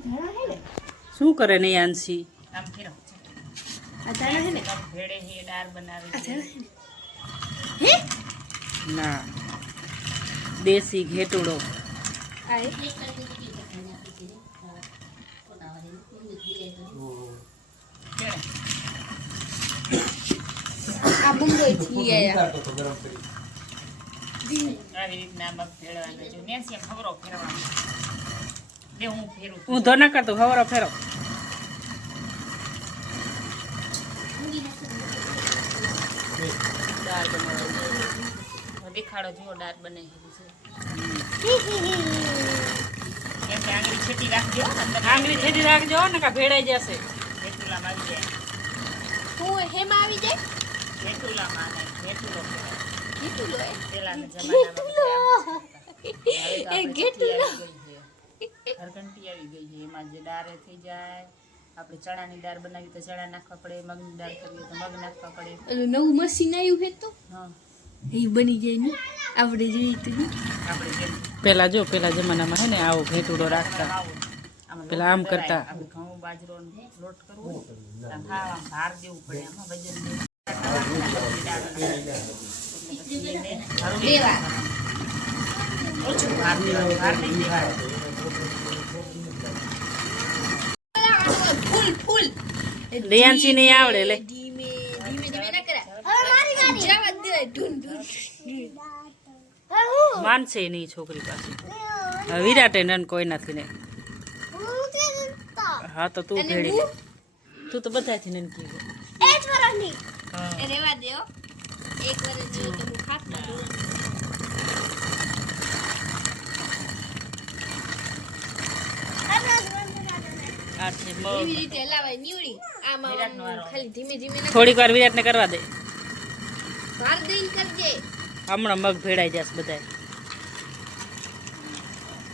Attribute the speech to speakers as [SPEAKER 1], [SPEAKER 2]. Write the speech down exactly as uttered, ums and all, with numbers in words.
[SPEAKER 1] શું કરે ને યાંસી
[SPEAKER 2] આમ ફેરો આ જાણા હે ને ભેડે હે દાળ બનાવી હે
[SPEAKER 1] ના દેશી ઘેટુડો
[SPEAKER 2] આય આ બંગોઈ થી આયા આવી રીતના મગ ફેરવાનો જો નેસી એમ ખબરો ફેરવાનો દે હું ફેરું
[SPEAKER 1] હું તો ના કરતો ખબર ફેરો
[SPEAKER 2] દાળ બનાવી દેખાડો જો દાળ બને છે એમ આંગળી છેટી રાખજો અંદર
[SPEAKER 1] આંગળી છેટી રાખજો ને કા ભેળાઈ જશે
[SPEAKER 2] ભેટુલામાં આવી જાય
[SPEAKER 3] હું હેમાં આવી જાય
[SPEAKER 2] ભેટુલામાં ને ભેટુલો
[SPEAKER 3] ગેટુલો એ
[SPEAKER 2] પેલાના જમાનામાં
[SPEAKER 3] એ ગેટુલો
[SPEAKER 2] હરગંટી આવી ગઈ છે એમાં જે દાળે થઈ જાય આપણે ચણાની દાળ બનાવી તો ચણા નાખવા પડે મગની દાળ કરીએ તો મગ નાખવા પડે
[SPEAKER 3] ઓલું નવું મશીન આવ્યું હે તો
[SPEAKER 2] હા
[SPEAKER 3] એ બની જાય ને આપણે જોઈ તો
[SPEAKER 2] આપણે જેમ
[SPEAKER 1] પેલા જો પેલા જમાનામાં હે ને આવો ઘેટુડો રાખતા
[SPEAKER 2] આમાં
[SPEAKER 1] પેલા આમ કરતા
[SPEAKER 2] આપણે ઘઉં બાજરોનો લોટ કરવો આમ ખાવા ભાર દેવું પડે આમાં વજન
[SPEAKER 3] દેવા
[SPEAKER 2] ઓછું ભાર દેવાનું ભાર નહીં દેવાનું
[SPEAKER 3] ફૂલ ફૂલ
[SPEAKER 1] દેયાંસી નહીં આવડે લે
[SPEAKER 3] ધીમે ધીમે ધીમે ના કરા હવે મારી ગાડી જવા દે ઢૂન ઢૂન
[SPEAKER 1] માનશે નહીં છોકરી પાસે હવે વિરાટે નન કોઈ નથી ને હા તો તું ભેળી લે. તું તો બધાથી નનકી છે.
[SPEAKER 3] એક વર્ષની
[SPEAKER 1] હા
[SPEAKER 3] એ રેવા દેઓ એક વર્ષ જો તો હું ખાત ના દઉં
[SPEAKER 1] આ છે મગ.
[SPEAKER 3] એવી રીતે હલાવાય નીવડી આમાં ખાલી ધીમે ધીમે ના
[SPEAKER 1] થોડીક વાર વિરાટને કરવા દે
[SPEAKER 3] ભાર દઈને કરજે
[SPEAKER 1] હમણાં મગ ભેળાઈ જશે બધાય